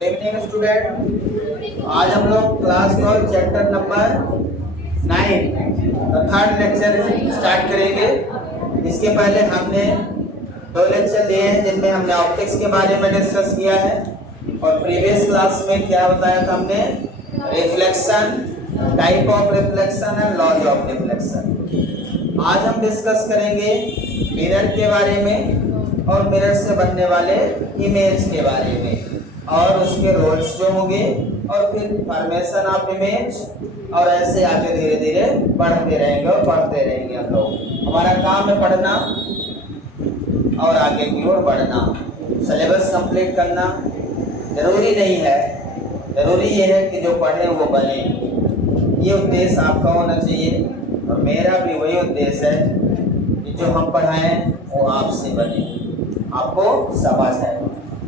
Good evening student. आज हम लोग class 12 chapter number 9 third lecture start करेंगे। इसके पहले हमने 2 लेक्चर दिए हैं जिनमें हमने ऑप्टिक्स के बारे में डिस्कस किया है और प्रीवियस क्लास में क्या बताया था हमने, reflection, type of reflection and laws of reflection. आज हम डिस्कस करेंगे मिरर के बारे में और मिरर से बनने वाले इमेज के बारे में और उसके रोल्स जो होंगे और फिर फॉर्मेशन ऑफ इमेज, और ऐसे आगे धीरे धीरे बढ़ते रहेंगे और पढ़ते रहेंगे। हम लोग, हमारा काम है पढ़ना और आगे की ओर बढ़ना, सिलेबस कंप्लीट करना। जरूरी नहीं है, जरूरी ये है कि जो पढ़े वो बने। ये उद्देश्य आपका होना चाहिए और मेरा भी वही उद्देश्य है कि जो हम पढ़ाएं वो आपसे बने, आपको समझ आए।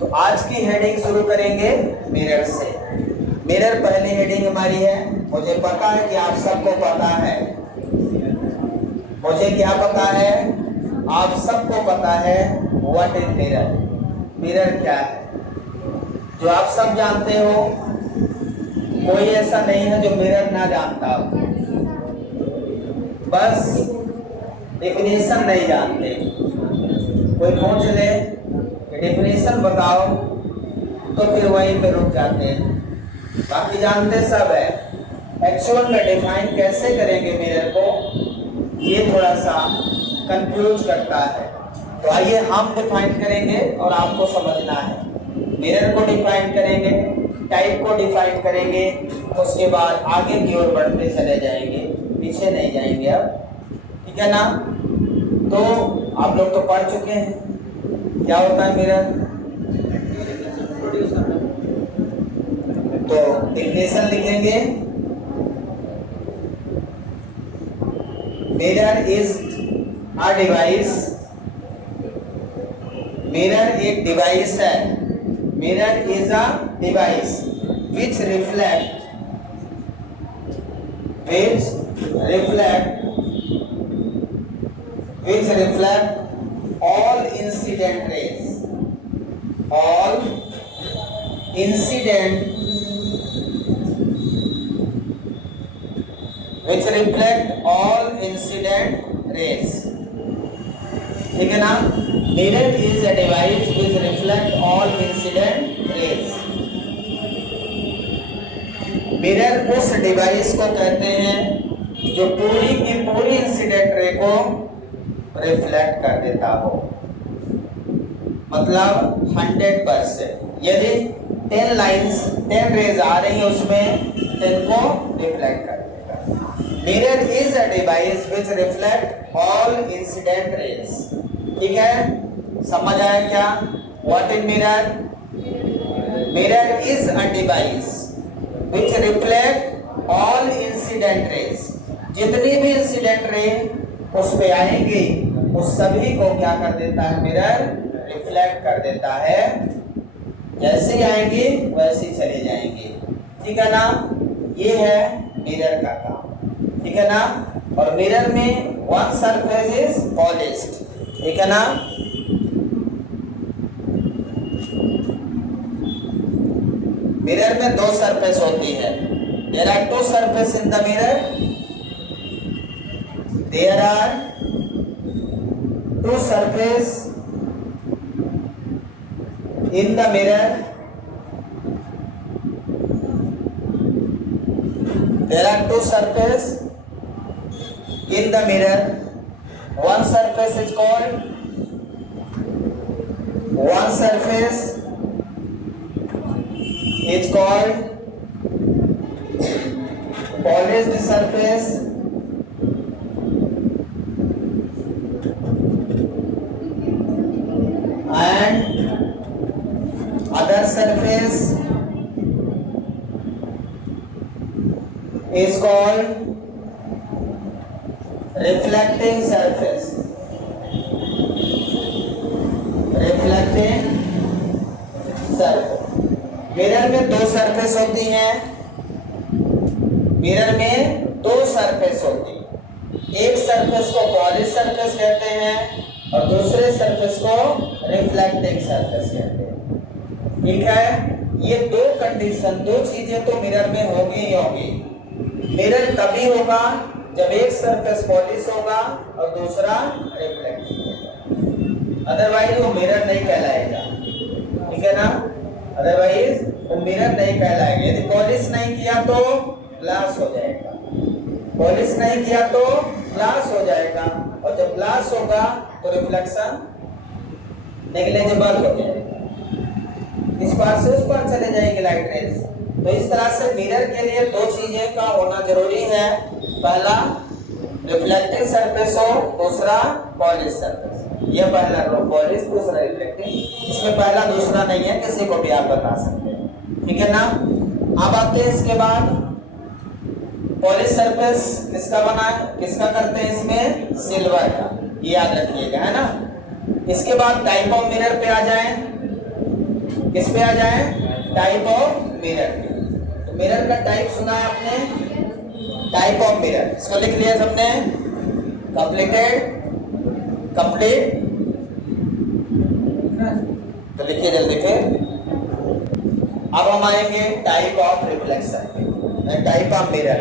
तो आज की हेडिंग शुरू करेंगे मिरर से। मिरर पहली हेडिंग हमारी है। मुझे पता है कि आप सबको पता है, मुझे क्या पता है, आप सबको पता है व्हाट इज मिरर। मिरर क्या है जो आप सब जानते हो। कोई ऐसा नहीं है जो मिरर ना जानता हो, बस डेफिनेशन नहीं जानते। कोई पूछ ले डेफिनेशन बताओ तो फिर वहीं पे रुक जाते हैं, बाकी जानते सब है। एक्चुअल में डिफाइन कैसे करेंगे मिरर को, ये थोड़ा सा कंफ्यूज करता है। तो आइए हम डिफाइन करेंगे और आपको समझना है। मिरर को डिफाइन करेंगे, टाइप को डिफाइन करेंगे, उसके बाद आगे की ओर बढ़ते चले जाएंगे, पीछे नहीं जाएंगे अब, ठीक है ना। तो आप लोग तो पढ़ चुके हैं क्या होता है मिरर। तो डेफिनेशन लिखेंगे, mirror is a device. Mirror एक डिवाइस है। Mirror is a device which reflect all incident rays, all incident which reflect all incident rays, ठीक है ना। Mirror is a device which reflect all incident rays। Mirror उस device को कहते हैं जो पूरी की पूरी इंसिडेंट रे को रिफ्लेक्ट कर देता हो, मतलब 100%। यदि 10 लाइंस 10 रेज आ रही है उसमें 10 को रिफ्लेक्ट कर देगा। Mirror is a device which reflect all incident raise, ठीक है। समझ आया क्या what is mirror. Mirror is a device which reflect all incident rays। जितनी भी इंसिडेंट रे उस पे आएंगी उस सभी को क्या कर देता है मिरर, रिफ्लेक्ट कर देता है। जैसे ही आएंगी वैसे ही चली जाएंगी, ठीक है ना। ये है मिरर का काम, ठीक है ना। और मिरर में वन सरफेस इज पॉलिश्ड, ठीक है ना। मिरर में 2 सरफेस होती है। There are 2 surface in the mirror. There are 2 surface in the mirror. There are 2 surface in the mirror. One surface is called, one surface is called polished surface and other surface is called reflecting surface। reflecting surface। Mirror में 2 surface होती हैं। Mirror में 2 surface होती है। एक surface को polish surface कहते हैं और दूसरे सरफेस को रिफ्लेक्टिंग सरफेस कहते हैं। ठीक है, ये दो कंडीशन, दो चीजें तो मिरर में होगी ही होगी। मिरर तभी होगा जब एक सरफेस पॉलिश होगा और दूसरा रिफ्लेक्ट होगा, अदरवाइज वो मिरर नहीं कहलाएगा, ठीक है ना। अदरवाइज वो मिरर नहीं कहलाएगा। यदि पॉलिश नहीं किया तो ग्लास हो जाएगा, पॉलिश नहीं किया तो ग्लास हो जाएगा, और जब ग्लास होगा तो रिफ्लेक्शन नेग्लिजिबल हो जाएगा, इस पार से उस पार चले जाएगी लाइट रेज। तो इस तरह से मिरर के लिए दो चीजें का होना जरूरी है, पहला रिफ्लेक्टिंग सरफेस हो, दूसरा पॉलिश सरफेस। ये पहला रो पॉलिश, दूसरा रिफ्लेक्टिंग। इसमें पहला दूसरा नहीं है, किसी को भी आप बता सकते हैं, ठीक है ना। अब आते हैं इसके बाद पॉलिश सरफेस किसका बना है, किसका करते हैं इसमें, सिल्वर का, ये याद रखिएगा, है ना। इसके बाद टाइप ऑफ मिरर पे आ जाए, किस पे आ जाए, टाइप ऑफ मिरर। तो मिरर का टाइप सुना है आपने, टाइप ऑफ मिरर, इसको लिख लिया सबने, कंप्लीटेड, कंप्लीट, तो लिखिए जल्दी फिर। अब हम आएंगे type of reflection, type of mirror.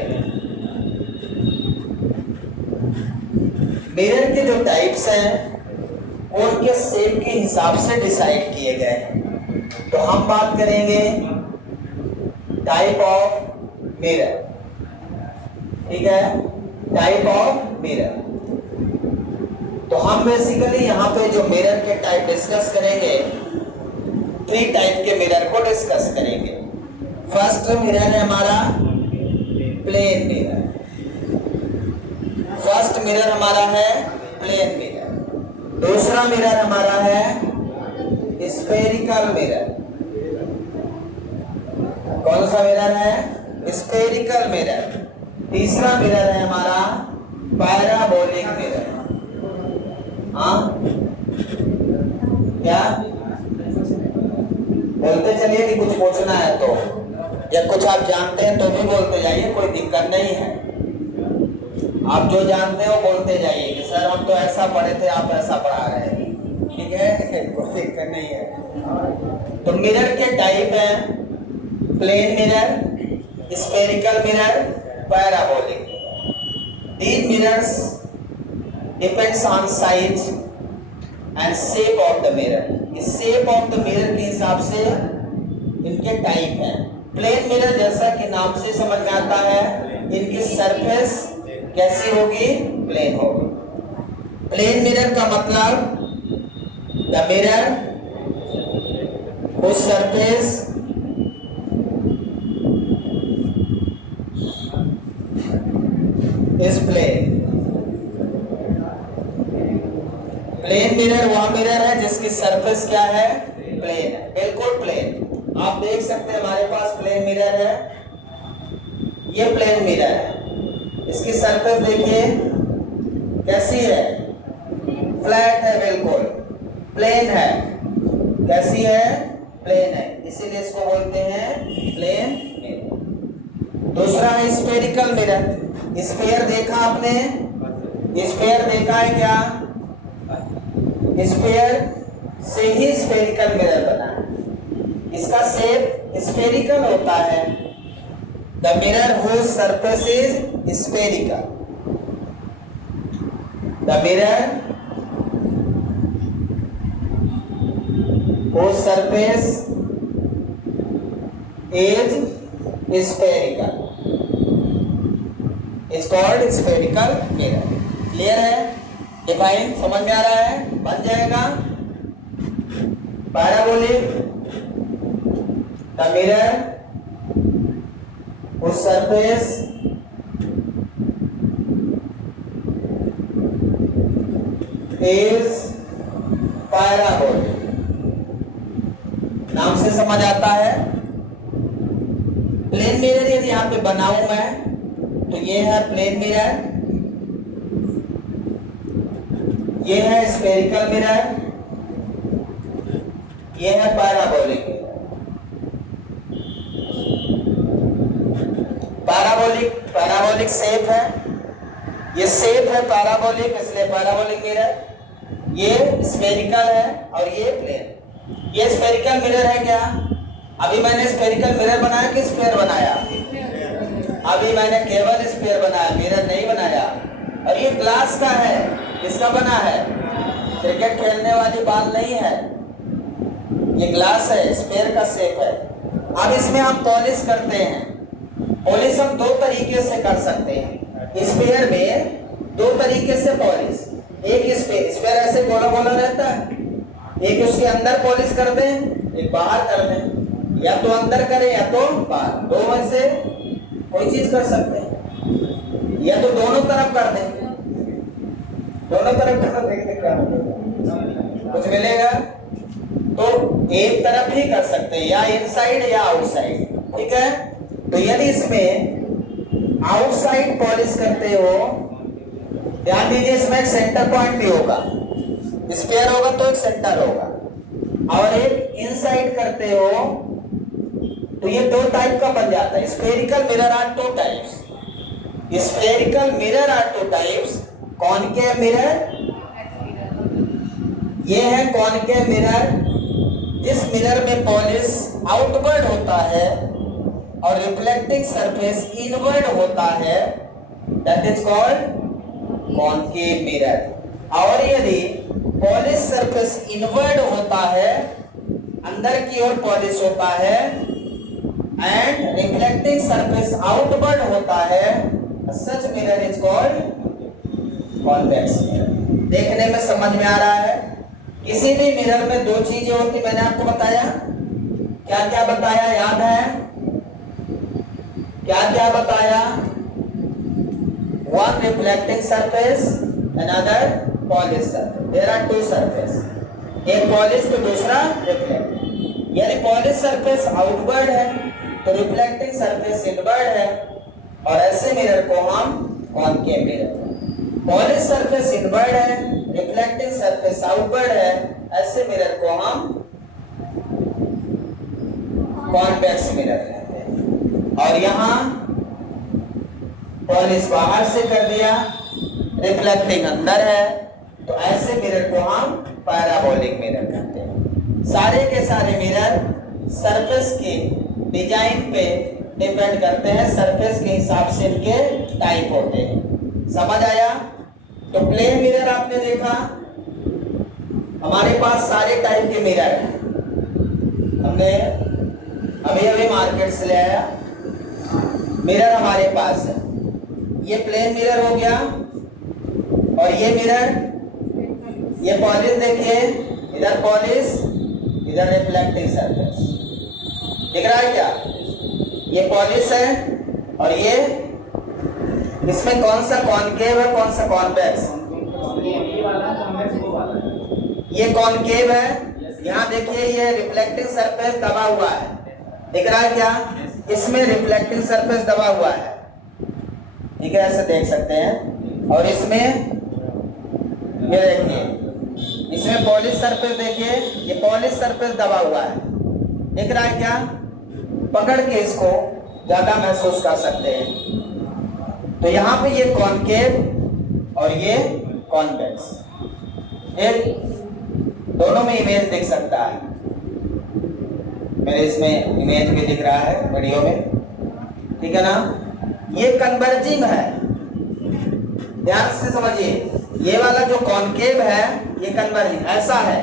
Mirror के जो टाइप्स हैं उनके शेप के हिसाब से डिसाइड किए गए हैं। तो हम बात करेंगे टाइप ऑफ मिरर, ठीक है, टाइप ऑफ मिरर। तो हम बेसिकली यहाँ पे जो मिरर के टाइप डिस्कस करेंगे, 3 टाइप के मिरर को डिस्कस करेंगे। फर्स्ट मिरर है हमारा प्लेन मिरर, फर्स्ट मिरर हमारा है प्लेन मिरर। दूसरा मिरर हमारा है स्फेरिकल मिरर। कौन सा मिरर है, स्फेरिकल मिरर। तीसरा मिरर है हमारा पैराबोलिक मिरर। हाँ क्या बोलते चलिए कि कुछ पूछना है तो, या कुछ आप जानते हैं तो भी बोलते जाइए, कोई दिक्कत नहीं है। आप जो जानते हो बोलते जाइए कि सर हम तो ऐसा पढ़े थे, आप ऐसा पढ़ा रहे हैं, ठीक है, कोई दिक्कत नहीं है। तो मिरर के टाइप हैं plane mirror, spherical mirror, parabolic. These mirrors depends on size and shape of the mirror. इस shape of the mirror के हिसाब से इनके टाइप हैं। प्लेन मिरर जैसा कि नाम से समझ में आता है, इनकी सरफेस कैसी होगी, प्लेन होगी। प्लेन मिरर का मतलब the mirror whose surface is plane। Plane mirror वह मिरर है जिसकी सरफेस क्या है, प्लेन है, बिल्कुल प्लेन। आप देख सकते हैं हमारे पास प्लेन मिरर है, ये प्लेन मिरर है, इसकी सरफेस देखिए कैसी है, फ्लैट है, बिल्कुल प्लेन है। कैसी है, प्लेन है, इसीलिए इसको बोलते हैं प्लेन मिरर। दूसरा है स्फेरिकल मिरर। स्फेयर देखा आपने, स्फेयर देखा है क्या, स्फेयर से ही स्फेरिकल मिरर बना है, इसका शेप स्फेरिकल होता है। The mirror whose surface is spherical. The mirror whose surface is spherical is called spherical mirror. Clear है, डिफाइन समझ में आ रहा है, बन जाएगा। Parabolic, the mirror whose surface is parabolic, नाम से समझ आता है। प्लेन मिरर यदि यहाँ पे बनाऊं मैं, तो ये है प्लेन मिरर, ये है स्फेरिकल मिरर, ये है पैराबोलिक। पैराबोलिक शेप है, ये शेप है पैराबोलिक, इसलिए पैराबोलिक मिरर। ये स्फेरिकल है और ये प्लेन। ये स्फेरिकल मिरर है क्या, अभी मैंने स्फेरिकल मिरर बनाया कि स्फीयर बनाया? अभी मैंने केवल स्फीयर बनाया, मिरर नहीं बनाया। और ये ग्लास का है, किसका बना है? क्रिकेट खेलने वाली बॉल नहीं है, ये ग्लास है, स्फीयर का शेप है। अब इसमें हम पॉलिश करते हैं। पॉलिश हम दो तरीके से कर सकते हैं। स्फीयर में दो तरीके से पॉलिश, एक स्फीयर ऐसे गोला गोला रहता है, एक उसके अंदर पॉलिश कर दें, एक बाहर कर दें, या तो अंदर करें या तो बाहर, दो में से कोई चीज कर सकते हैं, या तो दोनों तरफ कर दें, दोनों तरफ कर दें, कुछ मिलेगा। तो एक तरफ ही कर सकते हैं, या इनसाइड या आउटसाइड, ठीक है। तो यदि इसमें आउटसाइड पॉलिश करते हो, ध्यान दीजिए इसमें एक सेंटर पॉइंट भी होगा, स्फीयर होगा तो एक सेंटर होगा, और एक इनसाइड करते हो तो ये दो टाइप का बन जाता है। Spherical mirror are two types, spherical mirror are two types, concave mirror, ये है कॉनकेव मिरर, जिस मिरर में पॉलिश आउटवर्ड होता है और रिफ्लेक्टिंग सरफेस इनवर्ड होता है, that is called concave mirror. और यदि पॉलिश सरफेस इनवर्ड होता है, अंदर की ओर पॉलिश होता है, एंड रिफ्लेक्टिंग सरफेस आउटवर्ड होता है, such mirror is called convex mirror. देखने में समझ में आ रहा है? किसी भी मिरर में दो चीजें होती, मैंने आपको बताया, क्या क्या बताया, याद है? क्या क्या बताया? One reflecting surface, another polish surface. There are two surface, एक पॉलिश तो दूसरा रिफ्लेक्टिंग। यदि पॉलिश सरफेस आउटवर्ड है तो रिफ्लेक्टिंग सरफेस इनवर्ड है, और ऐसे मिरर को हम concave mirror. Polish surface inward है, रिफ्लेक्टिंग सरफेस आउटवर्ड है, ऐसे मिरर को हम कॉन्वेक्स मिरर कहते हैं। और यहां पॉलिश बाहर से कर दिया, रिफ्लेक्टिंग अंदर है, तो ऐसे मिरर को हम पैराबोलिक मिरर कहते हैं। सारे के सारे मिरर सरफेस के डिजाइन पे डिपेंड करते हैं, सरफेस के हिसाब से इनके टाइप होते हैं। समझ आया? तो प्लेन मिरर आपने देखा, हमारे पास सारे टाइप के मिरर हैं, हमने अभी अभी मार्केट से ले आया मिरर हमारे पास है। ये प्लेन मिरर हो गया, और ये मिरर, ये पॉलिश देखिए, इधर पॉलिश, इधर रिफ्लेक्टिंग सरफेस, दिख रहा है क्या? ये पॉलिश है, और ये, इसमें कौन सा कॉनकेव है, कौन सा कॉन्वेक्स? ये कॉनकेव है। यहाँ देखिए ये रिफ्लेक्टिंग सरफेस दबा हुआ है, दिख रहा है क्या? इसमें रिफ्लेक्टिंग सरफेस दबा हुआ है, ठीक है, ऐसे देख सकते हैं। और इसमें ये देखिए, इसमें पॉलिश सरफेस देखिए, ये पॉलिश सरफेस दबा हुआ है, दिख रहा है क्या? पकड़ के इसको ज्यादा महसूस कर सकते हैं। तो यहाँ पे ये कॉनकेव और ये कॉन्वेक्स, दोनों में इमेज दिख सकता है। मेरे इसमें इमेज भी दिख रहा है वीडियो में, ठीक है ना? ये कन्वर्जिंग है, ध्यान से समझिए। ये वाला जो कॉनकेव है ये कन्वर्जिंग ऐसा है।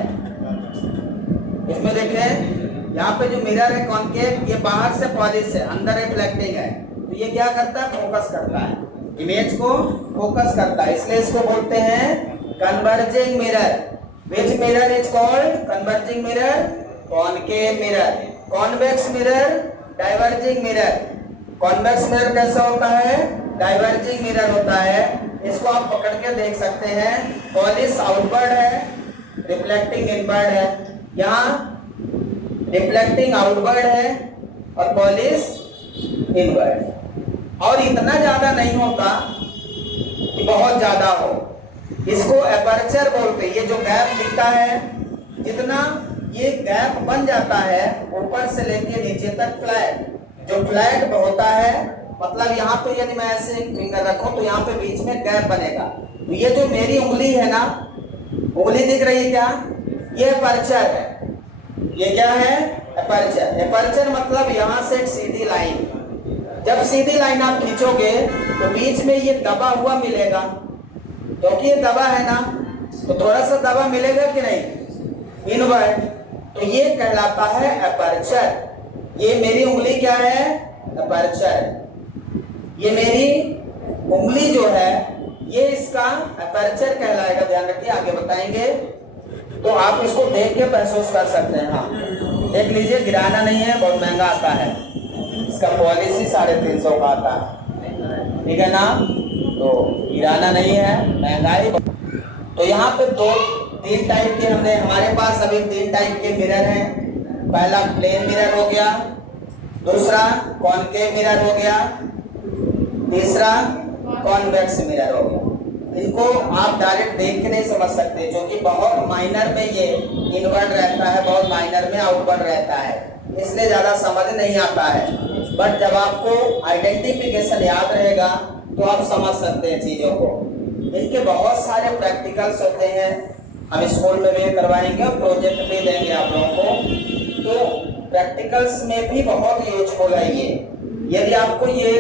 इसमें देखें, यहाँ पे जो मिरर है कॉनकेव, ये बाहर से पॉलिश है, अंदर रिफ्लेक्टिंग है, तो ये क्या करता है? फोकस करता है, इमेज को फोकस करता है, इसलिए इसको बोलते हैं converging mirror. Which mirror is called converging mirror? Concave mirror. Convex mirror, diverging mirror. Convex mirror कैसा होता है? डाइवर्जिंग मिरर होता है। इसको आप पकड़ के देख सकते हैं, पॉलिश आउटवर्ड है, रिफ्लेक्टिंग इनवर्ड है। यहाँ रिफ्लेक्टिंग आउटवर्ड है और पॉलिश इनवर्ड है। और इतना ज्यादा नहीं होता कि बहुत ज्यादा हो, इसको एपर्चर बोलते हैं। ये जो गैप दिखता है, जितना ये गैप बन जाता है ऊपर से लेके नीचे तक फ्लैट, जो फ्लैट होता है, मतलब यहाँ पे यदि मैं ऐसे फिंगर रखूं तो यहाँ पे बीच में गैप बनेगा। तो ये जो मेरी उंगली है ना, उंगली दिख रही है क्या? ये एपर्चर है, ये क्या है? एपर्चर। एपर्चर मतलब यहां से एक सीधी लाइन, जब सीधी लाइन आप खींचोगे तो बीच में ये दबा हुआ मिलेगा, क्योंकि ये दबा है ना, तो थोड़ा सा दबा मिलेगा कि नहीं, इनवर्ट, तो ये कहलाता है एपर्चर। ये मेरी उंगली क्या है? एपर्चर। ये मेरी उंगली जो है ये इसका एपर्चर कहलाएगा। ध्यान रखिए, आगे बताएंगे तो आप इसको देख के महसूस कर सकते हैं। हाँ देख लीजिए, गिराना नहीं है, बहुत महंगा आता है, इसका पॉलिसी 350 का आता है, ठीक है ना, तो गिराना नहीं है, महंगाई। तो यहाँ पे 3 टाइप के हमने, हमारे पास अभी 3 टाइप के मिरर हैं। पहला प्लेन मिरर हो गया, दूसरा कॉनकेव मिरर हो गया, तीसरा कॉन्वेक्स मिरर हो गया। इनको आप डायरेक्ट देख के नहीं समझ सकते, क्योंकि बहुत माइनर में ये इनवर्ट रहता है, बहुत माइनर में आउटवर्ट रहता है, इसलिए ज्यादा समझ नहीं आता है। बट जब आपको आइडेंटिफिकेशन याद रहेगा तो आप समझ सकते हैं चीजों को। इनके बहुत सारे प्रैक्टिकल्स होते हैं, हम स्कूल में भी करवाएंगे और प्रोजेक्ट भी देंगे आप लोगों को, तो प्रैक्टिकल्स में भी बहुत यूजफुल है ये। यदि आपको ये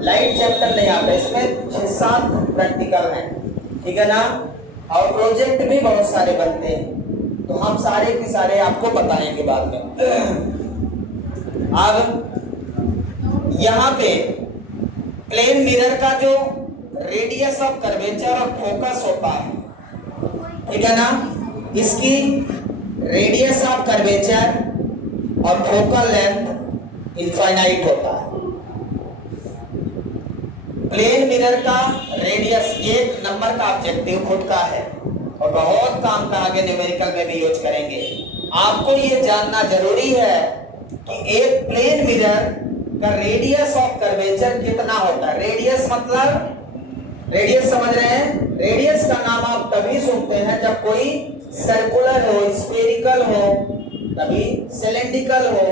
लाइट चैप्टर नहीं आता, इसमें 6-7 प्रैक्टिकल हैं, ठीक है ना, और प्रोजेक्ट भी बहुत सारे बनते हैं, तो हम सारे के सारे आपको बताएंगे बाद में। अब यहाँ पे प्लेन मिरर का जो रेडियस ऑफ कर्वेचर और फोकस होता है, ठीक है ना, इसकी रेडियस ऑफ कर्वेचर और फोकल लेंथ इनफाइनाइट होता है। प्लेन मिरर का रेडियस 1 नंबर का ऑब्जेक्टिव खुद का है और बहुत काम का, आगे न्यूमेरिकल में भी यूज करेंगे। आपको ये जानना जरूरी है कि एक प्लेन मिरर का रेडियस ऑफ कर्वेचर कितना होता है। रेडियस मतलब, रेडियस समझ रहे हैं, रेडियस का नाम आप तभी सुनते हैं जब कोई सर्कुलर हो, स्फेरिकल हो, तभी सिलेंड्रिकल हो,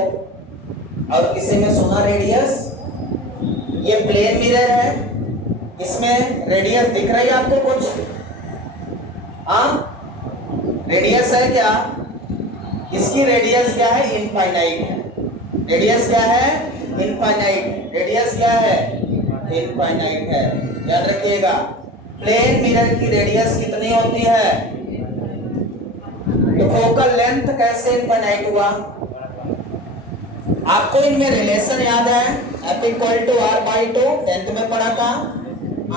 और किसी में सुना रेडियस। ये प्लेन मिरर है, इसमें रेडियस दिख रही है आपको कुछ? हाँ रेडियस है क्या? इसकी रेडियस क्या है? इनफाइनाइट है। रेडियस क्या है? इनफाइनाइट। रेडियस क्या है? इनफाइनाइट है, याद रखिएगा। प्लेन मिरर की रेडियस कितनी होती है? तो फोकल लेंथ कैसे इनफाइनाइट हुआ? आपको इनमें रिलेशन याद है, F equal to R by 2, 10th में पढ़ा था,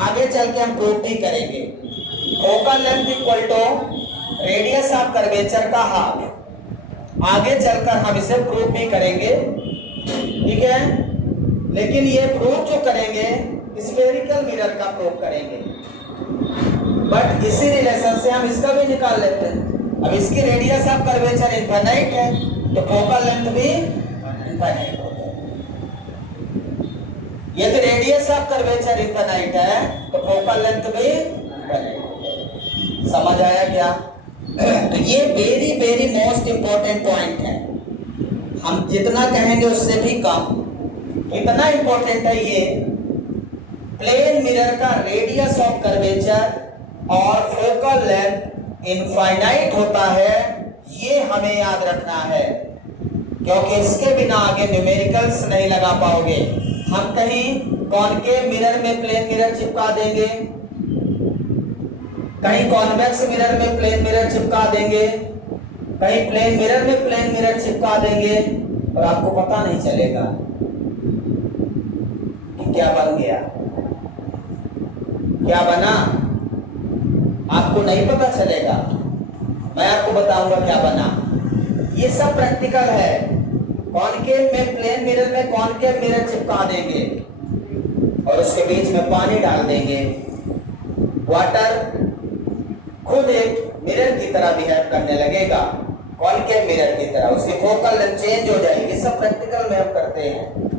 आगे चल के हम प्रूव भी करेंगे। Focal length equal to radius of curvature का हाफ, आगे चलकर हम इसे प्रूव भी करेंगे, ठीक है। लेकिन ये प्रूव जो करेंगे स्फेरिकल मिरर का प्रूव करेंगे, बट इसी रिलेशन से हम इसका भी निकाल लेते हैं। अब इसकी रेडियस ऑफ कर्वेचर इनफाइनाइट है, तो फोकल लेंथ भी इनफाइनाइट होता है। यदि रेडियस ऑफ कर्वेचर इनफाइनाइट है तो फोकल लेंथ भी इनफाइनाइट होता है। समझ आया क्या? तो ये very very most important point है, हम जितना कहेंगे उससे भी कम। कितना इंपॉर्टेंट है ये? प्लेन मिरर का रेडियस ऑफ कर्वेचर और फोकल लेंथ इनफाइनाइट होता है, ये हमें याद रखना है, क्योंकि इसके बिना आगे न्यूमेरिकल्स नहीं लगा पाओगे। हम कहीं कॉनकेव मिरर में प्लेन मिरर चिपका देंगे, कहीं कॉन्वेक्स मिरर में प्लेन मिरर चिपका देंगे, कहीं प्लेन मिरर में प्लेन मिरर चिपका देंगे, और आपको पता नहीं चलेगा कि क्या बन गया, क्या बना, आपको नहीं पता चलेगा। मैं आपको बताऊंगा क्या बना। ये सब प्रैक्टिकल है। कॉनकेव में प्लेन मिरर में कॉनकेव मिरर चिपका देंगे और उसके बीच में पानी डाल देंगे, वाटर खुद एक मिरर की तरह बिहेव करने लगेगा, कॉनकेव मिरर की तरह, उसकी फोकल लेंथ चेंज हो जाएगी। सब प्रैक्टिकल में हम करते हैं,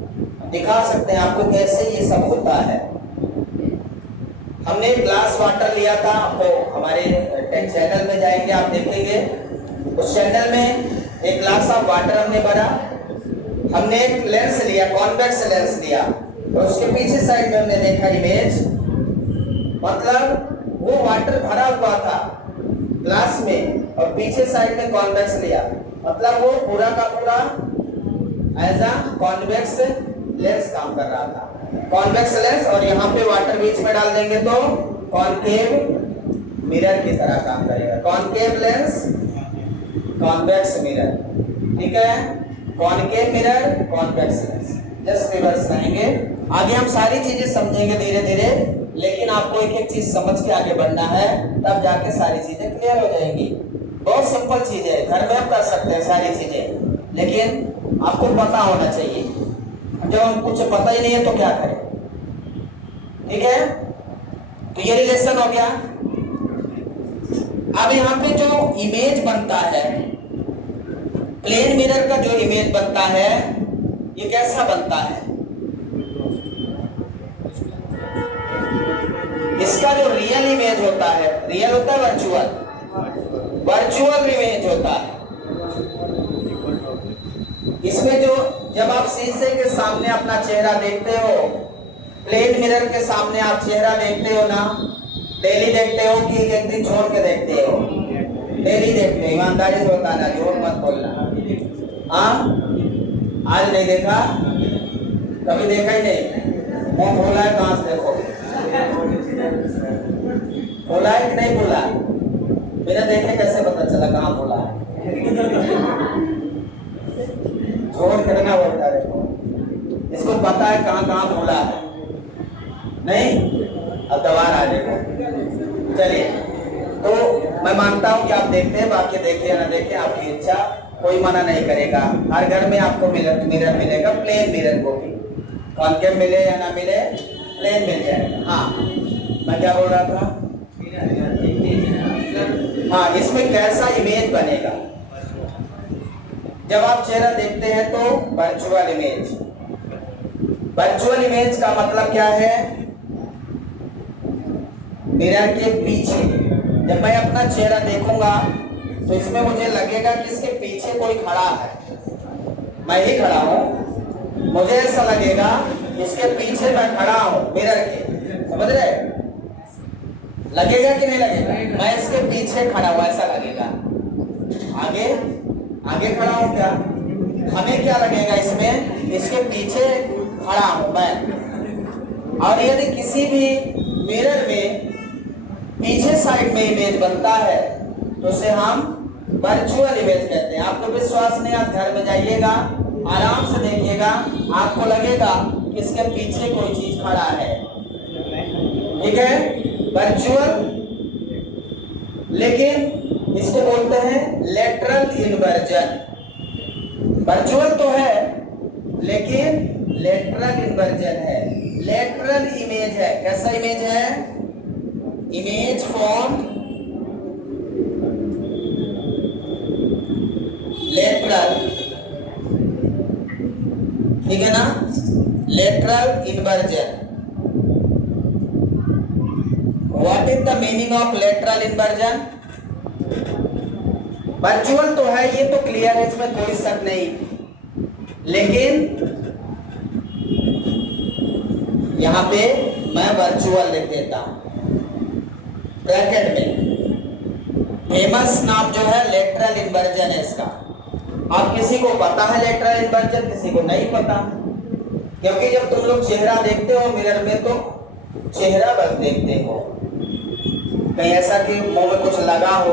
दिखा सकते हैं आपको कैसे ये सब होता है। हमने ग्लास वाटर लिया था, आपको हमारे चैनल में जाएंगे आप देखेंगे, उस चैनल में एक ग्लास ऑफ वाटर हमने भरा, हमने एक लेंस लिया, कॉन्वेक्स लेंस लिया, और उसके पीछे साइड में हमने देखा इमेज, मतलब वो वाटर भरा हुआ था ग्लास में और पीछे साइड में कॉन्वेक्स लिया, मतलब वो पूरा का पूरा एज अ कॉन्वेक्स लेंस काम कर रहा था, कॉन्वेक्स लेंस। और यहाँ पे वाटर बीच में डाल देंगे तो कॉनकेव मिरर की तरह काम करेगा। कॉनकेव लेंस, कॉन्वेक्स मिरर, ठीक है, concave mirror, convex lens. Just reverse करेंगे। आगे हम सारी चीजें समझेंगे धीरे धीरे, लेकिन आपको एक एक चीज समझ के आगे बढ़ना है, तब जाके सारी चीजें क्लियर हो जाएंगी। बहुत सिंपल चीज है, घर में आप कर सकते हैं सारी चीजें, लेकिन आपको पता होना चाहिए। जब हम कुछ पता ही नहीं है तो क्या करें, ठीक है। तो ये रिलेशन हो गया। अब यहाँ पे जो इमेज बनता है, प्लेन मिरर का जो इमेज बनता है, ये कैसा बनता है? इसका जो रियल इमेज होता है, रियल होता है वर्चुअल, वर्चुअल इमेज होता है। इसमें जो जब आप शीशे के सामने अपना चेहरा देखते हो, प्लेन मिरर के सामने आप चेहरा देखते हो ना, डेली देखते हो कि एक दिन छोड़ के देखते हो? डेली देखते हो, ईमानदारी से बताना, झूठ मत बोलना। हाँ, आज नहीं देखा, कभी देखा ही नहीं, मुंह खोला है, कहां से देखो, खोला है कि नहीं खोला? बिना देखे कैसे पता चला कहां खोला है? छोड़ करना बोलता है, इसको पता है कहां कहां खोला है। नहीं, अब दोबारा आ देखो। चलिए, तो मैं मानता हूं कि आप देखते हैं, बाकी देखे या ना देखे आपकी इच्छा, कोई मना नहीं करेगा। हर घर में आपको मिरर मिलेगा, प्लेन मिरर को भी, कॉनकेव मिले या ना मिले, प्लेन मिल जाएगा। हाँ, मैं क्या बोल रहा था? हाँ, इसमें कैसा इमेज बनेगा जब आप चेहरा देखते हैं? तो वर्चुअल इमेज। वर्चुअल इमेज का मतलब क्या है? मिरर के पीछे जब मैं अपना चेहरा देखूंगा तो इसमें मुझे लगेगा कि इसके पीछे कोई खड़ा है, मैं ही खड़ा हूं, मुझे ऐसा लगेगा इसके पीछे मैं खड़ा हूं मिरर के, समझ रहे? लगेगा कि नहीं लगेगा? मैं इसके पीछे खड़ा हुआ ऐसा लगेगा। आगे आगे खड़ा हूं क्या? हमें क्या लगेगा इसमें? इसके पीछे खड़ा हूं मैं। और यदि किसी भी मिरर में पीछे साइड में इमेज बनता है तो उसे हम वर्चुअल इमेज कहते हैं। आपको विश्वास नहीं, आप घर में जाइएगा, आराम से देखिएगा, आपको लगेगा कि इसके पीछे कोई चीज खड़ा है, ठीक है, वर्चुअल। लेकिन इसको बोलते हैं लेटरल इन्वर्जन। वर्चुअल तो है लेकिन लेटरल इन्वर्जन है, लेटरल इमेज है। कैसा इमेज है? इमेज फॉर्म लेटरल, ठीक है ना, lateral inversion. What is the meaning of lateral inversion? Virtual तो है, ये तो क्लियर है, इसमें कोई शक नहीं, लेकिन यहां पे मैं वर्चुअल लिख देता हूं ब्रैकेट में। फेमस नाम जो है लेटरल इन्वर्जन है इसका। अब किसी को पता है लेटरल इन्वर्जन, किसी को नहीं पता, क्योंकि जब तुम लोग चेहरा देखते हो मिरर में तो चेहरा बस देखते हो, कहीं ऐसा कि मुंह में कुछ लगा हो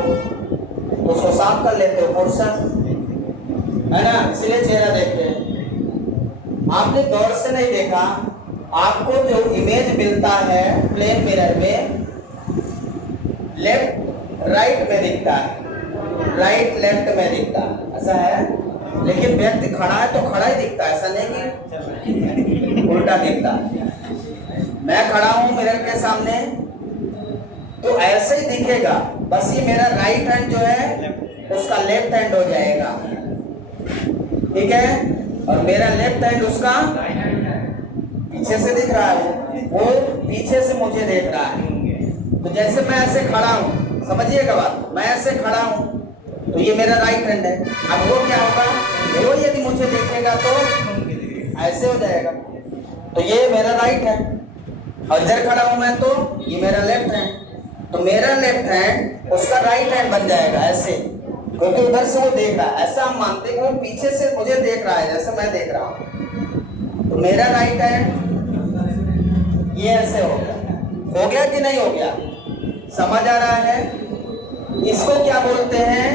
उसको साफ कर लेते हो, फुर्सत है ना, इसलिए चेहरा देखते हैं। आपने गौर से नहीं देखा, आपको जो इमेज मिलता है प्लेन मिरर में लेफ्ट राइट में दिखता है, राइट लेफ्ट में दिखता है, ऐसा है। लेकिन व्यक्ति खड़ा है तो खड़ा ही दिखता है, ऐसा नहीं कि उल्टा दिखता है। मैं खड़ा हूं मिरर के सामने तो ऐसे ही दिखेगा, बस ये मेरा राइट हैंड जो है उसका लेफ्ट हैंड हो जाएगा, ठीक है, और मेरा लेफ्ट हैंड उसका पीछे से दिख रहा है, वो पीछे से मुझे देख रहा है। तो जैसे मैं ऐसे खड़ा हूं, समझिएगा बात, मैं ऐसे खड़ा हूं तो ये मेरा राइट हैंड है। अब वो क्या होगा, वो यदि मुझे देखेगा तो ऐसे हो जाएगा, तो ये मेरा राइट है, और इधर खड़ा हूं मैं तो ये मेरा लेफ्ट हैंड, तो मेरा लेफ्ट हैंड उसका राइट हैंड बन जाएगा ऐसे। क्योंकि उधर से वो देख रहा है, ऐसा हम मानते हैं कि वो पीछे से मुझे देख रहा है जैसे मैं देख रहा हूं। तो मेरा राइट हैंड ये ऐसे हो गया कि नहीं हो गया? समझ आ रहा है? इसको क्या बोलते हैं?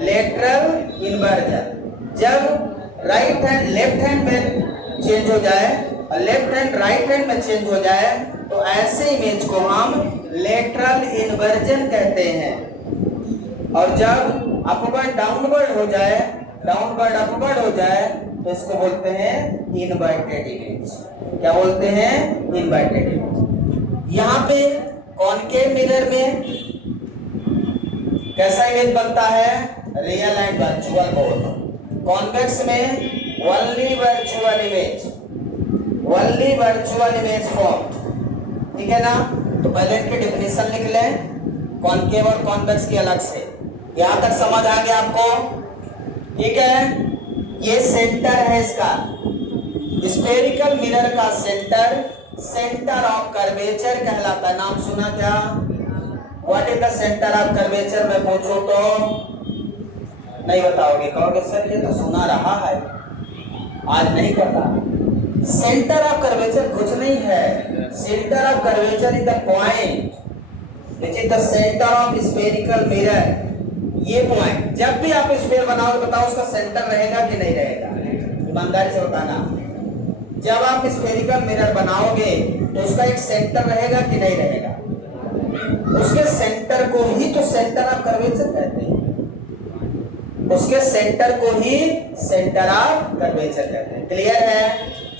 Lateral inversion. जब राइट हैंड लेफ्ट हैंड में चेंज हो जाए और लेफ्ट हैंड राइट हैंड में चेंज हो जाए तो ऐसे इमेज को हम लेटरल इन्वर्जन कहते हैं। और जब अपवर्ड डाउनवर्ड हो जाए, डाउनवर्ड अपवर्ड हो जाए तो इसको बोलते हैं इन्वर्टेड इमेज। क्या बोलते हैं? Inverted image. यहाँ पे कॉनकेव मिरर में कैसा इमेज बनता है? Real and virtual both. Convex में only virtual image, only virtual image form. ठीक है ना? तो पहले इनकी डेफिनेशन लिख लें, कॉनकेव और कॉन्वेक्स की अलग से। यहां तक समझ आ गया आपको? ठीक है। ये सेंटर है इसका, स्फेरिकल मिरर का सेंटर, सेंटर ऑफ कर्वेचर कहलाता है। नाम सुना क्या? What is the centre of curvature में पूछो तो नहीं बताओगे, कहोगे सर ये तो सुना रहा है, आज नहीं पता। सेंटर ऑफ कर्वेचर कुछ नहीं है। Centre of curvature is the point which is the centre of spherical mirror. ये पॉइंट जब भी आप स्फीयर बनाओगे बताओ उसका सेंटर रहेगा कि नहीं रहेगा? ईमानदारी से बताना। जब आप स्फेरिकल मिरर बनाओगे तो उसका एक सेंटर रहेगा कि नहीं रहेगा? उसके सेंटर को ही तो सेंटर ऑफ कर्वेचर कहते हैं। उसके सेंटर को ही सेंटर ऑफ कर्वेचर कहते हैं। क्लियर है?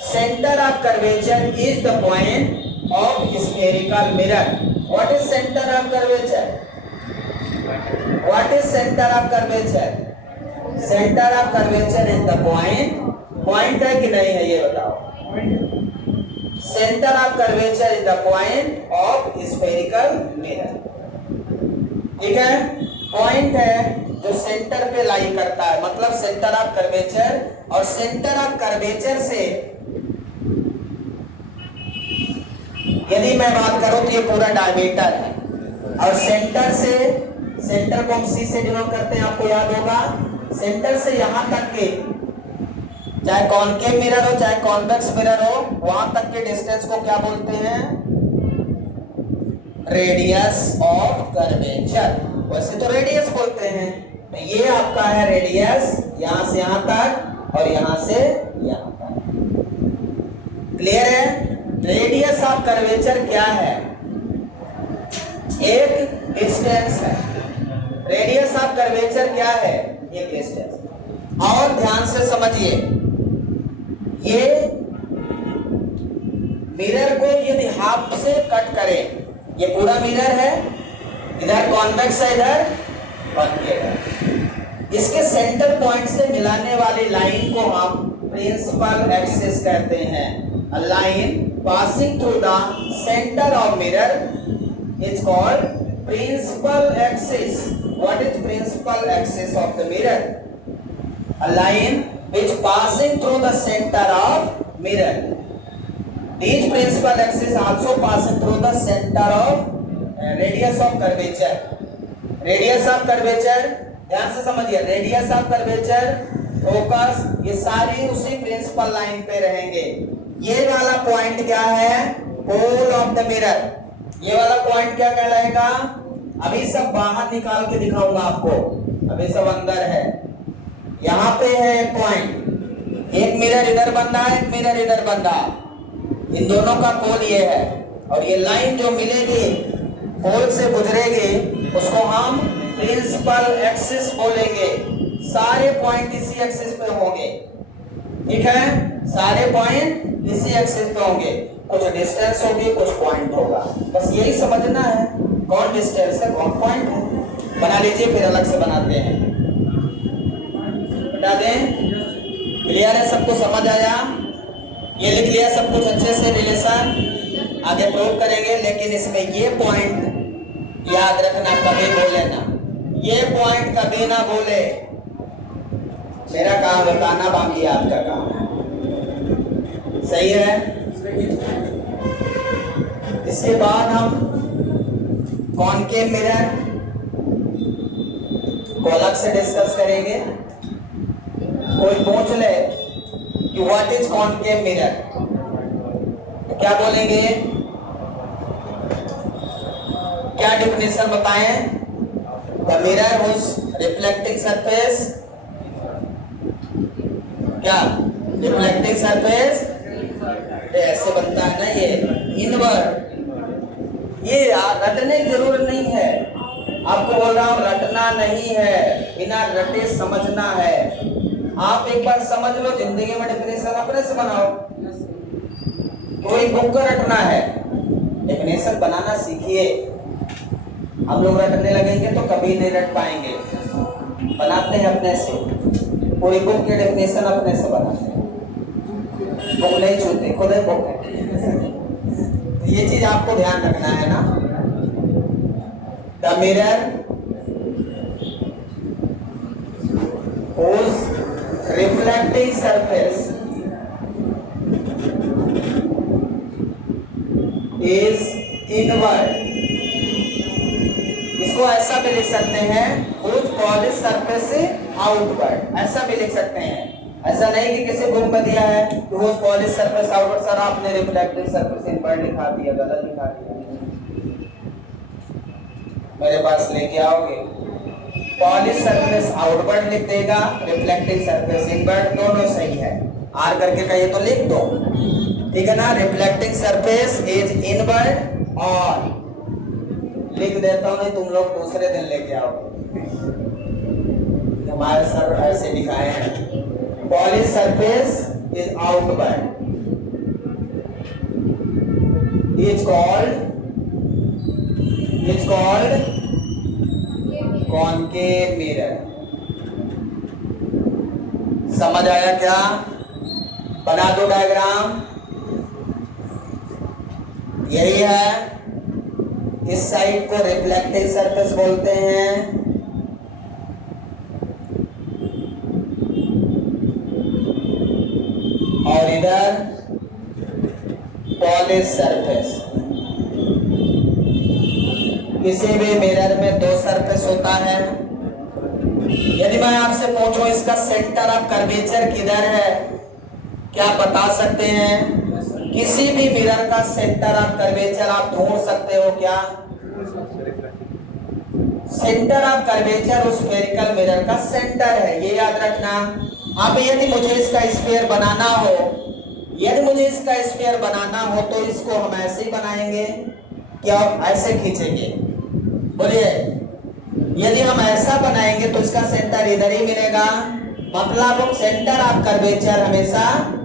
Centre of curvature is the point of spherical mirror. What is centre of curvature? What is center of curvature? Center of curvature is the point. Point है कि नहीं है ये बताओ? Center of curvature is the point of spherical mirror. ठीक है? Point है जो सेंटर पे लाई करता है, मतलब सेंटर ऑफ कर्वेचर। और सेंटर ऑफ कर्वेचर से यदि मैं बात करूं तो ये पूरा डायमीटर है, और सेंटर से, सेंटर को हम सी से डिनोट करते हैं, आपको याद होगा। सेंटर से यहां तक के, चाहे कॉनकेव मिरर हो चाहे कॉन्वेक्स मिरर हो, वहां तक के डिस्टेंस को क्या बोलते हैं? Radius of curvature. वैसे तो रेडियस बोलते हैं, तो ये आपका है रेडियस, यहां से यहां तक और यहां से यहां तक। क्लियर है? रेडियस ऑफ कर्वेचर क्या है? एक डिस्टेंस है। रेडियस ऑफ कर्वेचर क्या है? एक डिस्टेंस। और ध्यान से समझिए, ये मिरर को यदि हाफ से कट करें, ये पूरा मिरर है, इधर कॉन्वेक्स है, इधर कॉनकेव है। इसके सेंटर पॉइंट से मिलाने वाली लाइन को हम प्रिंसिपल एक्सिस कहते हैं। A line passing through the centre of mirror is called principal axis. What is principal axis of the mirror? A line which passing through the center of mirror. These principal axis also passing through the center of radius of curvature. Radius of curvature, ध्यान से समझिए, radius of curvature, focus, ये सारी उसी principal line पे रहेंगे। ये वाला पॉइंट क्या है? Pole of the mirror. ये वाला पॉइंट क्या कहलाएगा? अभी सब बाहर निकाल के दिखाऊंगा आपको, अभी सब अंदर है। यहाँ पे है एक पॉइंट, एक मिरर इधर बन रहा है, एक मिरर इधर बन रहा है। इन दोनों का पोल ये है, और ये लाइन जो मिलेगी पोल से गुजरेगी उसको हम प्रिंसिपल एक्सिस बोलेंगे। सारे पॉइंट इसी एक्सिस पे होंगे। ठीक है? सारे पॉइंट इसी एक्सिस पे होंगे। कुछ डिस्टेंस होगी, कुछ पॉइंट होगा, बस यही समझना है कौन डिस्टेंस है कौन पॉइंट है। बना लीजिए, फिर अलग से बनाते हैं। बता दें। क्लियर है? सबको समझ आया? ये लिख लिया सब कुछ अच्छे से, रिलेशन आगे प्रूव करेंगे। लेकिन इसमें ये पॉइंट याद रखना, कभी बोले ना, ये पॉइंट कभी ना बोले। मेरा काम बताना, बाकी आपका काम है। सही है? इसके बाद हम कॉनकेव मिरर, को अलग से डिस्कस करेंगे। कोई पूछ ले कि व्हाट इज कॉनकेव मिरर, तो क्या बोलेंगे, क्या डिफिनेशन बताएं? The mirror whose reflecting surface, क्या रिफ्लेक्टिंग सरफेस ऐसे बनता है ना, ये इनवर्ड। ये रटने की जरूरत नहीं है, आपको बोल रहा हूं रटना नहीं है, बिना रटे समझना है। आप एक बार समझ लो, जिंदगी में डेफिनेशन अपने से बनाओ। कोई बुक का रटना है, डेफिनेशन बनाना सीखिए। हम लोग रटने लगेंगे तो कभी नहीं रट पाएंगे। बनाते हैं अपने से, पूरी बुक के डेफिनेशन अपने से बनाते हैं, बुक नहीं छूते, खुद ही बुक है। ये चीज आपको ध्यान रखना है ना। The mirror whose reflecting surface is inward, इसको ऐसा भी लिख सकते हैं whose polished surface is outward, ऐसा भी लिख सकते हैं। ऐसा नहीं कि किसी बुक में दिया है कि whose polished surface outward, sir आपने reflecting surface inward लिखा दिया, गलत लिखा दिया। मेरे पास लेके आओगे, पॉलिश सरफेस आउटवर्ड लिख देगा, रिफ्लेक्टिंग सरफेस इनवर्ड, दोनों सही है। आर करके कहिए तो लिख दो, ठीक है ना। रिफ्लेक्टिंग सरफेस इज इनवर्ड, और लिख देता हूं, नहीं तुम लोग दूसरे दिन लेके आओगे। हमारे सर ऐसे दिखाए हैं, polish surface is outward, is called concave mirror. समझ आया क्या? बना दो डायग्राम, यही है। इस साइड को रिफ्लेक्टिंग सरफेस बोलते हैं, और इधर पॉलिश सरफेस। किसी भी मिरर में दो सरफेस होता है। यदि मैं आपसे पूछूं इसका सेंटर ऑफ कर्वेचर किधर है, क्या बता सकते हैं? किसी भी मिरर का सेंटर ऑफ कर्वेचर आप ढूंढ सकते हो क्या? सेंटर ऑफ कर्वेचर उस स्फेरिकल मिरर का सेंटर है, ये याद रखना। अब यदि मुझे इसका स्फीयर बनाना हो, तो इसको हम ऐसे ही बनाएंगे, क्या ऐसे खींचेंगे? बोलिए, यदि हम ऐसा बनाएंगे तो इसका सेंटर इधर ही मिलेगा, मतलब सेंटर ऑफ कर्वेचर हमेशा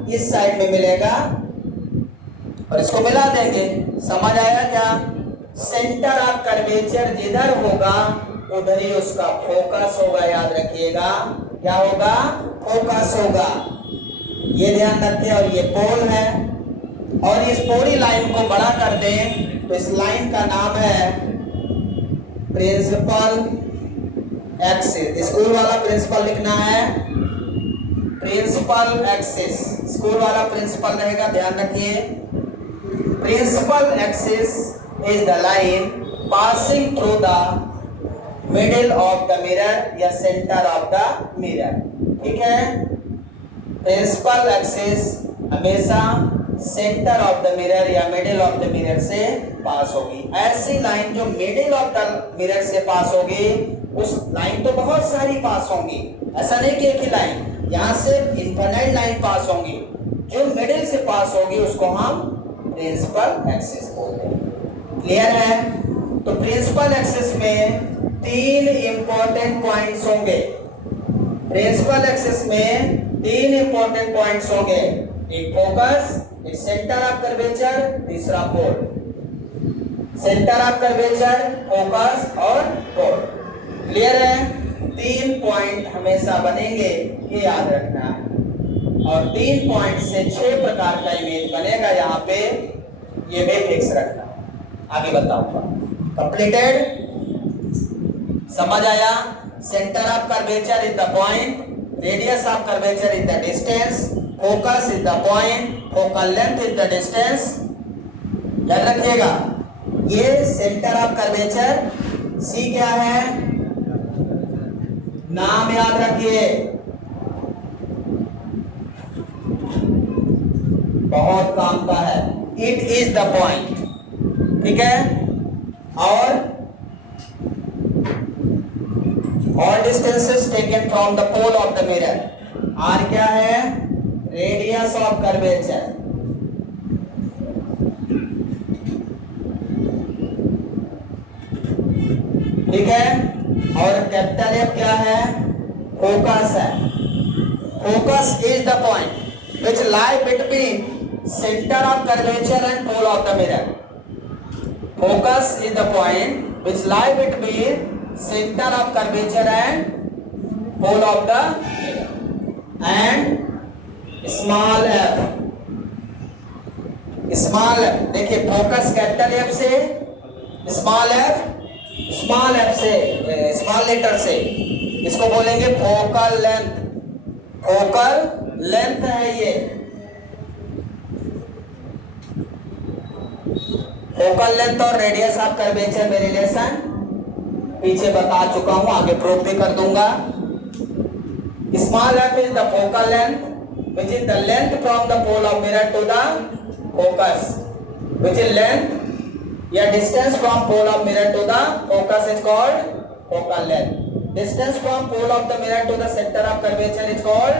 इस साइड में मिलेगा, और इसको मिला देंगे। समझ आया क्या? सेंटर ऑफ कर्वेचर जिधर होगा उधर ही उसका फोकस होगा, याद रखिएगा। क्या होगा? फोकस होगा। ये ध्यान रखिए। और ये पोल है, और इस पूरी लाइन को बड़ा कर दें तो इस लाइन का नाम है प्रिंसिपल एक्सिस। स्कूल वाला प्रिंसिपल लिखना है, प्रिंसिपल एक्सिस, स्कूल वाला प्रिंसिपल रहेगा, ध्यान रखिए। Principal axis is the line passing through the middle of the mirror या सेंटर ऑफ द मिरर, ठीक है। प्रिंसिपल एक्सिस हमेशा सेंटर ऑफ द मिरर या मिडिल ऑफ द मिरर से पास होगी। ऐसी लाइन जो मिडिल ऑफ द मिरर से पास होगी, उस लाइन तो बहुत सारी पास होंगी, ऐसा नहीं कि एक ही लाइन, यहाँ से इनफाइनाइट लाइन पास होंगी। जो मिडिल से पास होगी उसको हम प्रिंसिपल एक्सिस बोलते हैं। क्लियर है? तो प्रिंसिपल एक्सिस में तीन इंपॉर्टेंट पॉइंट्स होंगे। प्रिंसिपल एक्सिस में तीन इंपॉर्टेंट पॉइंट्स होंगे, एक फोकस, एक सेंटर ऑफ कर्वेचर, तीसरा पोल। सेंटर ऑफ कर्वेचर, फोकस और पोल। क्लियर है? तीन पॉइंट हमेशा बनेंगे, ये याद रखना है। और 3 पॉइंट से 6 प्रकार का इमेज बनेगा यहाँ पे, ये भी फिक्स रखना। आगे बताऊंगा। कंप्लीटेड? समझ आया? Centre of curvature is the point, radius of curvature is the distance, focus is the point, focal length is the distance. याद रखिएगा, ये सेंटर ऑफ कर्वेचर। सी क्या है? नाम याद रखिए, बहुत काम का है। इट इज द पॉइंट, ठीक है। और distances taken from the pole of the mirror. R क्या है? Radius of curvature. ठीक है। और कैपिटल एफ क्या है? फोकस है। Focus is the point which lie between centre of curvature and pole of the mirror. Focus is the point which lie between center of curvature and pole of the mirror and small f। Small f देखिए, focus capital F से, small F से, small letter से, इसको बोलेंगे focal length. Focal length है ये, focal length और radius of curvature में रिलेशन पीछे बता चुका हूं, आगे प्रूव भी कर दूंगा। Small F is the focal length which is the length from the pole of mirror to the focus, which is length या distance from pole of mirror to the focus is called focal length. Distance from pole of the mirror to the center of curvature is called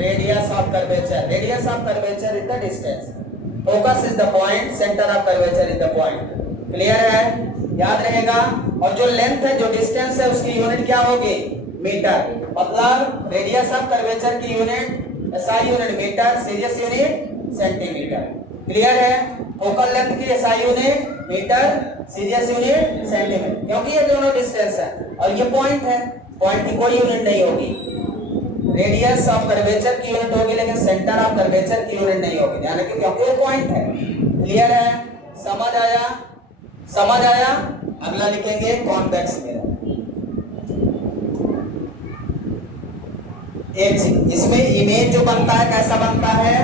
radius of curvature. Radius of curvature is the distance. Focus is the point, center of curvature is the point. Clear है? याद रहेगा। और जो length है, जो distance है, उसकी unit क्या होगी? मीटर। मतलब रेडियस ऑफ कर्वेचर की यूनिट एसआई यूनिट मीटर, सीरियस यूनिट सेंटीमीटर। क्लियर है? फोकल लेंथ की एसआई यूनिट मीटर, सीरियस यूनिट सेंटीमीटर, क्योंकि ये दोनों डिस्टेंस है और ये पॉइंट है। पॉइंट की कोई यूनिट नहीं होगी। रेडियस ऑफ कर्वेचर की यूनिट होगी, लेकिन सेंटर ऑफ कर्वेचर की यूनिट नहीं होगी, ध्यान रखिए, क्योंकि वो पॉइंट है। क्लियर है? समझ आया? समझ आया? अगला लिखेंगे कॉन्वेक्स मिरर। एक इसमें इमेज जो बनता है कैसा बनता है?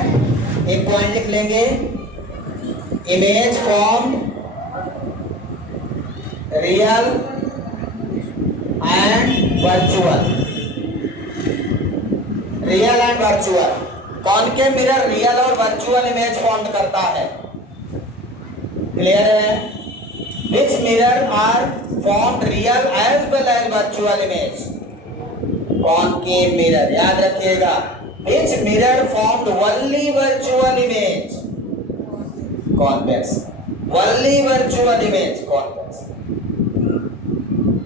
एक पॉइंट लिख लेंगे, image form real and virtual. Real and virtual. Concave mirror real और वर्चुअल इमेज फॉर्म करता है। क्लियर है? Which mirror are formed real as well as virtual image? Concave mirror, याद रखिएगा। Which mirror formed only virtual image? Convex. Only virtual image, convex.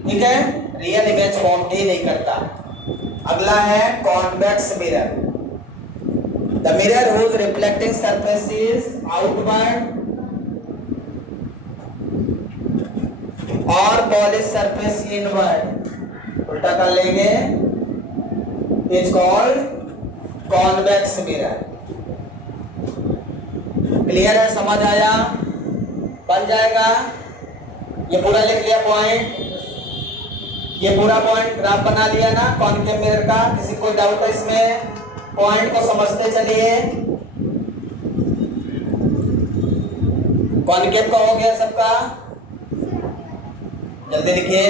ठीक है? Real image form ही नहीं करता। अगला है convex mirror. The mirror whose reflecting surface is outward और polish surface inward, उल्टा कर लेंगे, is called convex mirror. Clear है? समझ आया? बन जाएगा। ये पूरा लिख लिया पॉइंट, ये पूरा पॉइंट ग्राफ बना लिया ना कॉन्केव मिरर का। किसी को डाउट है इसमें? पॉइंट को समझते चलिए। कॉन्केव का हो गया सबका? जल्दी लिखिए।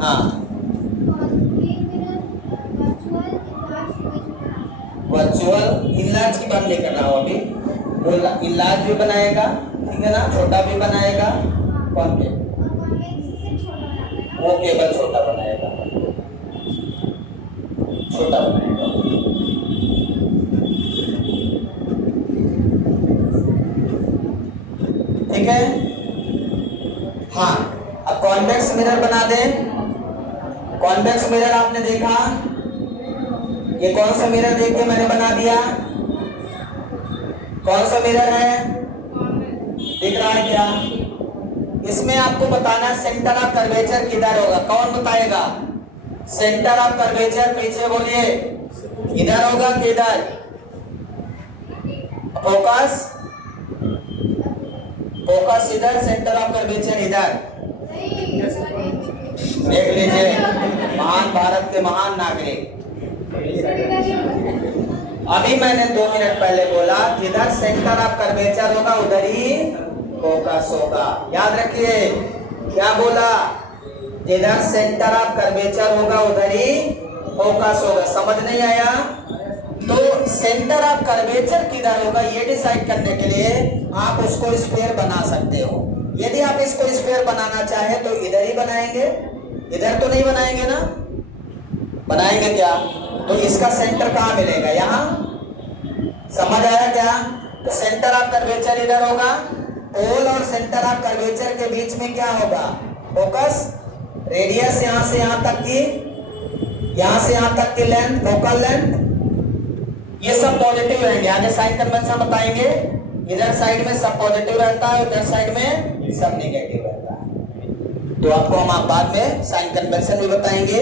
हाँ, वर्चुअल इनलार्ज की बात नहीं कर रहा हूँ अभी। इनलार्ज भी बनाएगा, ठीक है ना, छोटा भी बनाएगा। कॉन्केव वो केवल छोटा बनाएगा, छोटा बनाएगा। ठीक है? हाँ, अब कॉन्वेक्स मिरर बना दें। कॉन्वेक्स मिरर आपने देखा, ये कौन सा मिरर देख के मैंने बना दिया? कौन सा मिरर है? दिख रहा है क्या? इसमें आपको बताना सेंटर ऑफ कर्वेचर किधर होगा। कौन बताएगा? सेंटर ऑफ कर्वेचर पीछे बोलिए, इधर होगा कि इधर? फोकस, फोकस इधर, सेंटर ऑफ कर्वेचर इधर। देख लीजिए, महान भारत के महान नागरिक। अभी मैंने 2 मिनट पहले बोला जिधर सेंटर ऑफ कर्वेचर होगा उधर ही फोकस होगा। याद रखिए क्या बोला, जिधर सेंटर ऑफ कर्वेचर होगा उधर ही फोकस होगा। समझ नहीं आया? तो सेंटर ऑफ कर्वेचर किधर होगा ये डिसाइड करने के लिए आप उसको स्फीयर बना सकते हो। यदि आप इसको स्फीयर बनाना चाहे तो इधर ही बनाएंगे, इधर तो नहीं बनाएंगे ना, बनाएंगे क्या? तो इसका सेंटर कहाँ मिलेगा? यहाँ। समझ आया क्या? तो सेंटर ऑफ कर्वेचर इधर होगा, पोल और सेंटर ऑफ कर्वेचर के बीच में क्या होगा? फोकस। रेडियस यहां से यहां तक की, यहां से यहां तक की लेंथ, फोकल लेंथ, ये सब पॉजिटिव रहेंगे। आगे साइन कन्वेंशन बताएंगे। इधर साइड में सब पॉजिटिव रहता है, उधर साइड में सब नेगेटिव रहता है। तो आपको हम आप बाद में साइन कन्वेंशन भी बताएंगे।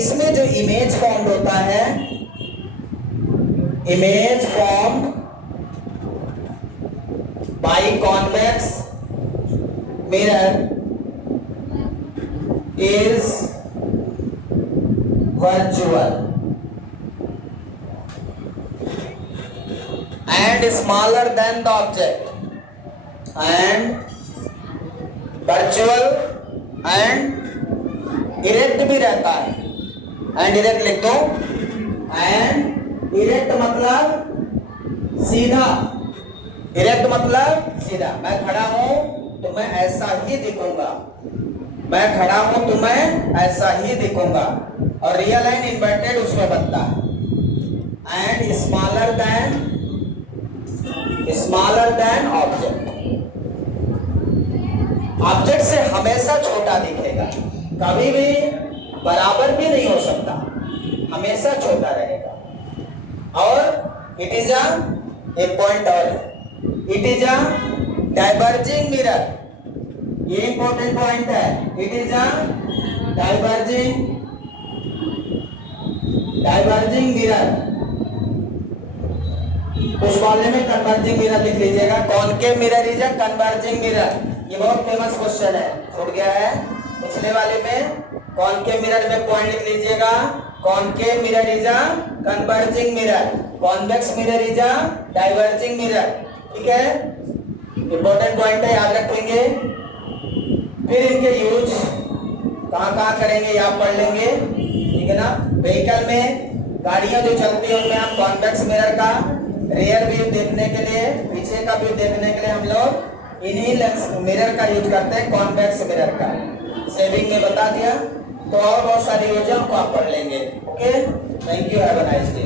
इसमें जो इमेज फॉर्म होता है, image form by convex mirror is virtual and smaller than the object, and virtual and erect भी रहता है। and erect लिख दो। and erect मतलब सीधा, erect मतलब सीधा। मैं खड़ा हूं तो मैं ऐसा ही दिखूंगा, मैं खड़ा हूं तो मैं ऐसा ही दिखूंगा। और रियल एंड इन्वर्टेड उसमें बनता है। And smaller than object, object से हमेशा छोटा दिखेगा, कभी भी बराबर भी नहीं हो सकता, हमेशा छोटा रहेगा। और इट इज एक पॉइंट और है, it is a diverging mirror. ये इंपॉर्टेंट पॉइंट है। It is a diverging mirror. उस वाले में कन्वर्जिंग मिरर लिख लीजिएगा। Concave mirror is a converging mirror. ये बहुत फेमस क्वेश्चन है, छूट गया है पिछले वाले में। कॉनकेव मिरर में पॉइंट लिख लीजिएगा। Concave mirror is a converging mirror, convex mirror is a diverging mirror. ठीक है, इंपॉर्टेंट पॉइंट है, याद रखेंगे। फिर इनके यूज कहाँ कहाँ करेंगे आप पढ़ लेंगे, ठीक है ना। व्हीकल में, गाड़ियां जो चलती है उनमें हम कॉन्वेक्स मिरर का रियर व्यू देखने के लिए, पीछे का व्यू देखने के लिए हम लोग इन्हीं लेंस मिरर का यूज करते हैं, कॉन्वेक्स मिरर का। सेविंग में बता दिया। तो और बहुत सारी योजनाओं को आप पढ़ लेंगे। Okay, thank you, have a nice day.